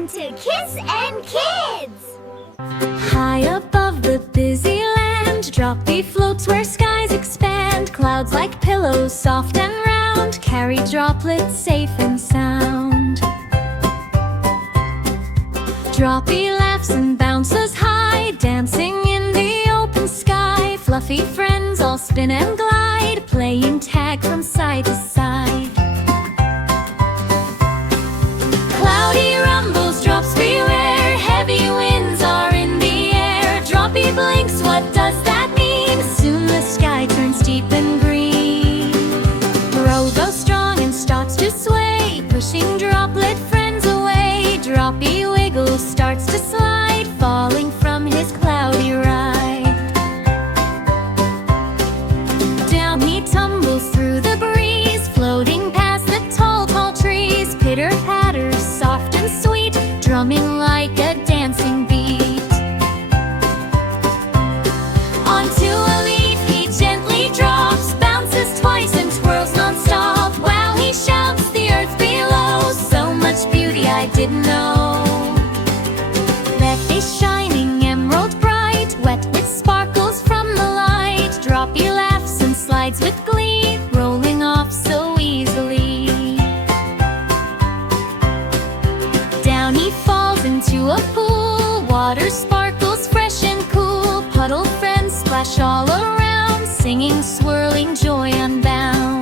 Welcome to Kiss and Kids! High above the busy land, Droppy floats where skies expand. Clouds like pillows, soft and round, carry droplets safe and sound. Droppy laughs and bounces high, dancing in the open sky. Fluffy friends all spin and glide, playing tag from side to side. Cloudy rumbles, drops beware, heavy winds are in the air. Droppy blinks, what does that mean? Soon the sky turns deep and green. Row goes strong and starts to sway, pushing droplet friends away. Droppy wiggles, starts to slide, falling from his cloudy ride. Down he tumbles through the breeze, floating past the tall, tall trees. Pitter-patter, soft and sweet, drumming like a dancing beat. Onto a leaf he gently drops, bounces twice and twirls non-stop. Wow, he shouts, the earth below, so much beauty I didn't know. That is shining emerald bright, wet with sparkles from the light. Droppy laughs and slides with glee, rolling off so easily. Down he falls into a pool, water sparkles fresh and cool. Puddle friends splash all around, singing, swirling, joy unbound.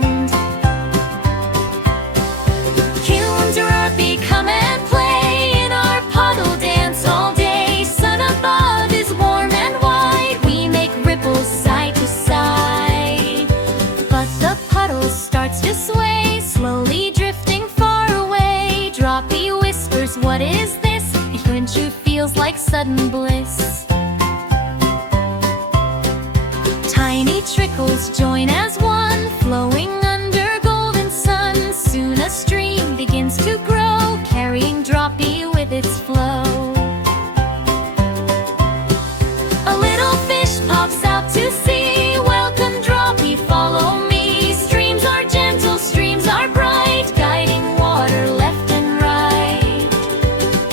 Droppy, come and play in our puddle dance all day. Sun above is warm and wide, we make ripples side to side. But the puddle starts to sway, slowly drifting far away. Droppy whispers, what is this? A quencher feels like sudden bliss. Tiny trickles join as one, flowing under golden sun. Soon a stream begins to grow, carrying Droppy with its flow. A little fish pops out to sea, welcome Droppy, follow me. Streams are gentle, streams are bright, guiding water left and right.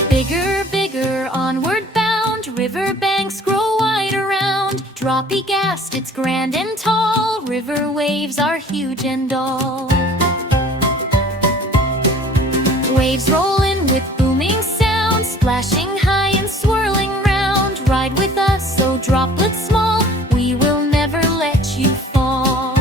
Bigger, bigger, onward bound, river banks grow wide around. Droppy gasped, it's grand and tall, river waves are huge and all. Waves roll in with booming sound, splashing high and swirling round. Ride with us, oh droplet small, we will never let you fall.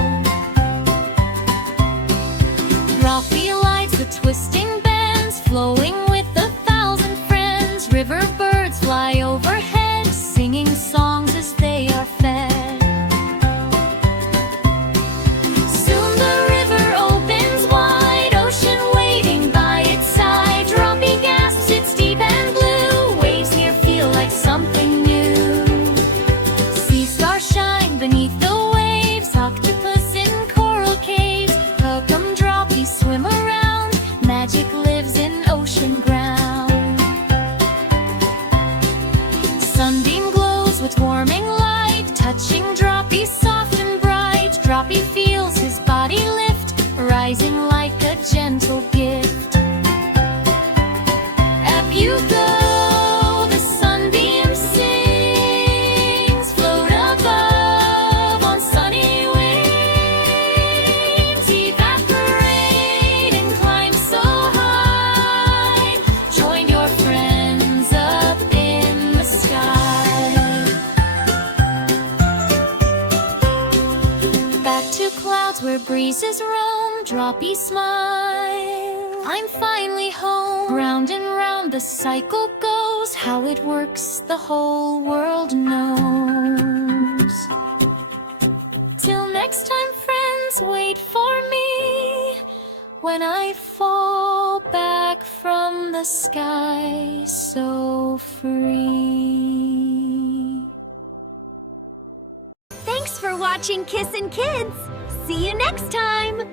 Droppy lights the twisting bends, flowing with 1,000 friends. River birds fly overhead, singing songs as they are fed. Soon the river opens wide, ocean waiting by its side. Droppy gasps, it's deep and blue, waves here feel like something new. Sea stars shine beneath the waves, octopus in coral caves. Welcome Droppy, swim around, magic lives in ocean ground. Sunbeam glows with warming light, touching Droppy soft and bright. Droppy feels his body lift, rising like a gentle gift. Up you go, the sunbeam sings, float above on sunny wings. Evaporate and climb so high, join your friends up in the sky. Back to clouds where breezes roam, Droppy smile, I'm finally home. Round and round the cycle goes, how it works the whole world knows. Till next time friends, wait for me, when I fall back from the sky so free. Thanks for watching Kiss and Kids! See you next time!